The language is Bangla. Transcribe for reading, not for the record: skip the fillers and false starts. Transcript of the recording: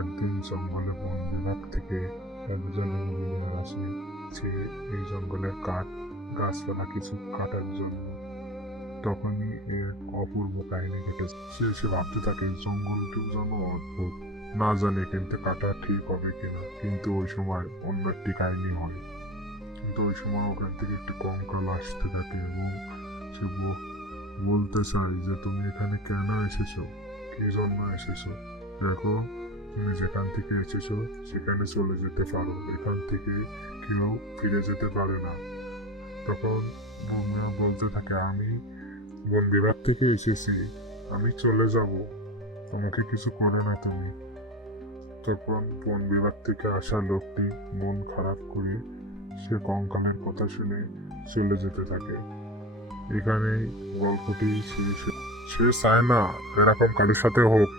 একদিন জঙ্গলে বন বিভাগ থেকে একজন ইঞ্জিনিয়ার আসে, সে এই জঙ্গলের কাঠ গাছপালা কিছু কাটার জন্য। তখনই এক অপূর্ব কাহিনী ঘটেছে। সে ভাবতে থাকে জঙ্গলটিও যেন অদ্ভুত, না জানে কিন্তু কাটা ঠিক হবে কিনা। কিন্তু ওই সময় অন্য একটি কাহিনী হয়। কিন্তু ওই সময় ওখান থেকে একটি কঙ্কাল আসতে থাকে এবং সে বলতে চায় যে তুমি এখানে কেন এসেছো, কি জন্য এসেছো। দেখো, তুমি যেখান থেকে এসেছো সেখানে চলে যেতে পারো, এখান থেকে কেউ ফিরে যেতে পারে না। তখন বনরা বলতে থাকে আমি বন বিভাগ থেকে এসেছি, আমি চলে যাব, তোমাকে কিছু করে না তুমি। তখন বন বিভাগ থেকে আসা লোকটি মন খারাপ করে সে কঙ্কালের কথা শুনে চলে যেতে থাকে। এখানেই গল্পটি শেষ। সে চায় না এরকম কারোর সাথে হোক,